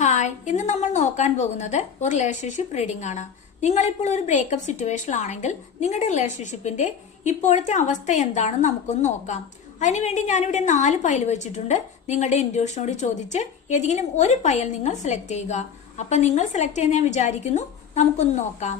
Hi, ഇന്ന് നമ്മൾ നോക്കാൻ പോകുന്നത് ഒരു റിലേഷൻഷിപ്പ് റീഡിംഗ് ആണ്. നിങ്ങളിപ്പോൾ ഒരു ബ്രേക്കപ്പ് സിറ്റുവേഷനിലാണെങ്കിൽ നിങ്ങളുടെ റിലേഷൻഷിപ്പിന്റെ ഇപ്പോഴത്തെ അവസ്ഥ എന്താണെന്ന് നമുക്കൊന്ന് നോക്കാം. അതിനുവേണ്ടി ഞാനിവിടെ 4 പൈൽ വെച്ചിട്ടുണ്ട്. നിങ്ങളുടെ ഇൻറ്റ്യൂഷനോട് ചോദിച്ച് ഏതെങ്കിലും ഒരു പൈൽ നിങ്ങൾ സെലക്ട് ചെയ്യുക. അപ്പൊ നിങ്ങൾ സെലക്ട് ചെയ്യാൻ ഞാൻ വിചാരിക്കുന്നു. നമുക്കൊന്ന് നോക്കാം.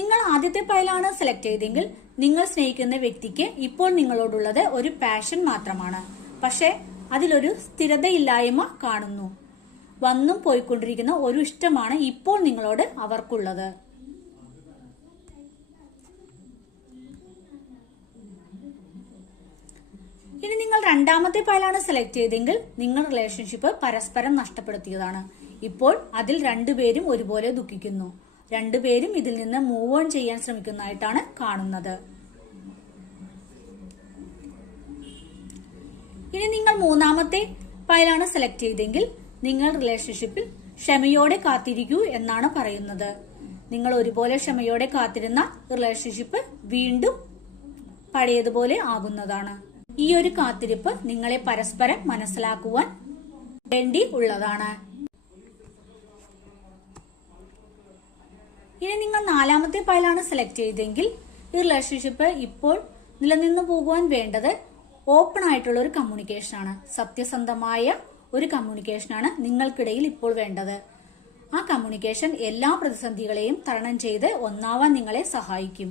നിങ്ങൾ ആദ്യത്തെ പൈലാണ് സെലക്ട് ചെയ്തെങ്കിൽ നിങ്ങൾ സ്നേഹിക്കുന്ന വ്യക്തിക്ക് ഇപ്പോൾ നിങ്ങളോടുള്ളത് ഒരു പാഷൻ മാത്രമാണ്. പക്ഷെ അതിലൊരു സ്ഥിരതയില്ലായ്മ കാണുന്നു. വന്നും പോയിക്കൊണ്ടിരിക്കുന്ന ഒരു ഇഷ്ടമാണ് ഇപ്പോൾ നിങ്ങളോട് അവർക്കുള്ളത്. ഇനി നിങ്ങൾ രണ്ടാമത്തെ പൈലാണ് സെലക്ട് ചെയ്തെങ്കിൽ നിങ്ങൾ റിലേഷൻഷിപ്പ് പരസ്പരം നഷ്ടപ്പെടുത്തിയതാണ്. ഇപ്പോൾ അതിൽ രണ്ടുപേരും ഒരുപോലെ ദുഃഖിക്കുന്നു. രണ്ടുപേരും ഇതിൽ നിന്ന് മൂവ് ഓൺ ചെയ്യാൻ ശ്രമിക്കുന്നതായിട്ടാണ് കാണുന്നത്. ഇനി നിങ്ങൾ മൂന്നാമത്തെ പൈലാണ് സെലക്ട് ചെയ്തെങ്കിൽ നിങ്ങൾ റിലേഷൻഷിപ്പിൽ ക്ഷമയോടെ കാത്തിരിക്കൂ എന്നാണ് പറയുന്നത്. നിങ്ങൾ ഒരുപോലെ ക്ഷമയോടെ കാത്തിരുന്ന റിലേഷൻഷിപ്പ് വീണ്ടും പഴയതുപോലെ ആകുന്നതാണ്. ഈ ഒരു കാത്തിരിപ്പ് നിങ്ങളെ പരസ്പരം മനസ്സിലാക്കുവാൻ വേണ്ടി ഉള്ളതാണ്. ഇനി നിങ്ങൾ നാലാമത്തെ പൈലാണ് സെലക്ട് ചെയ്തെങ്കിൽ ഈ റിലേഷൻഷിപ്പ് ഇപ്പോൾ നിലനിന്നു പോകുവാൻ വേണ്ടത് ഓപ്പൺ ആയിട്ടുള്ള ഒരു കമ്മ്യൂണിക്കേഷൻ ആണ്. സത്യസന്ധമായ ഒരു കമ്മ്യൂണിക്കേഷൻ ആണ് നിങ്ങൾക്കിടയിൽ ഇപ്പോൾ വേണ്ടത്. ആ കമ്മ്യൂണിക്കേഷൻ എല്ലാ പ്രതിസന്ധികളെയും തരണം ചെയ്ത് ഒന്നാവാൻ നിങ്ങളെ സഹായിക്കും.